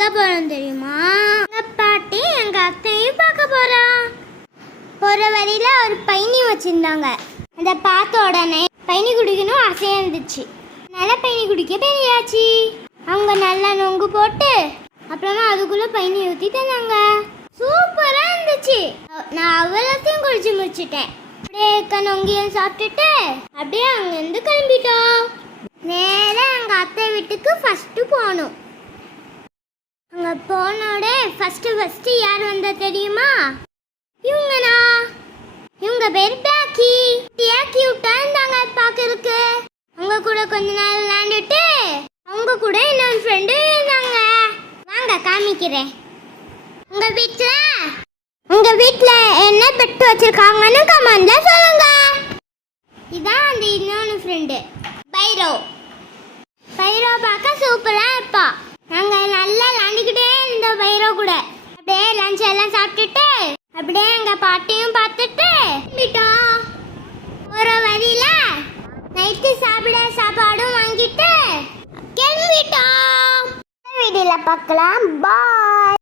எங்க போறோம் தெரியுமா? எங்க பாட்டி எங்க அத்தையும் பார்க்க போறோம். போற வழியில ஒரு பைனி வச்சிருந்தாங்க. அதை பார்த்த உடனே பைனி குடிக்கணும் ஆசையா இருந்துச்சு. நல்லா பைனி குடிக்க பெரியாச்சு. அவங்க நல்லா நொங்கு போட்டு அப்புறமா அதுக்குள்ள பைனி ஊற்றி தந்தாங்க. சூப்பரா இருந்துச்சு. நான் அவ்வளோத்தையும் குடிச்சு முடிச்சுட்டேன். அப்படியே நொங்கியும் சாப்பிட்டுட்டு அப்படியே அங்கேருந்து கிளம்பிட்டோம். நேராக எங்கள் அத்தை வீட்டுக்கு ஃபஸ்ட்டு போகணும். அங்கே போனோட ஃபஸ்ட்டு யார் வந்தா தெரியுமா? இவங்கண்ணா. இவங்க பேர் பேக்கி. கியூட்டா இருந்தாங்க பார்க்கறதுக்கு. அவங்க கூட கொஞ்ச நேரம் விளையாண்டுட்டு அவங்க கூட இன்னொரு ஃப்ரெண்டு இருந்தாங்க. வாங்க காமிக்கிறேன். உங்க வீட்ல என்ன பெட் வச்சிருக்காங்கன்னு கமெண்ட்ல சொல்லுங்க. இதான் அந்த இன்னொரு ஃப்ரெண்டு பைரோ. பைரோ பார்க்க சூப்பரா இருப்பா. நாங்க நல்லா விளையாண்டுக்கிட்டே இருந்தோம் பைரோ கூட. அப்படியே லஞ்ச் எல்லாம் சாப்பிட்டுட்டு அப்படியே எங்க பாட்டியும் பார்த்துட்டு கிளம்பிட்டோம். ஒரு வழியில நைட்டு சாப்பிட சாப்பாடும் வாங்கிட்டு கிளம்பிட்டோம். வீடியோல பார்க்கலாம். பாய்.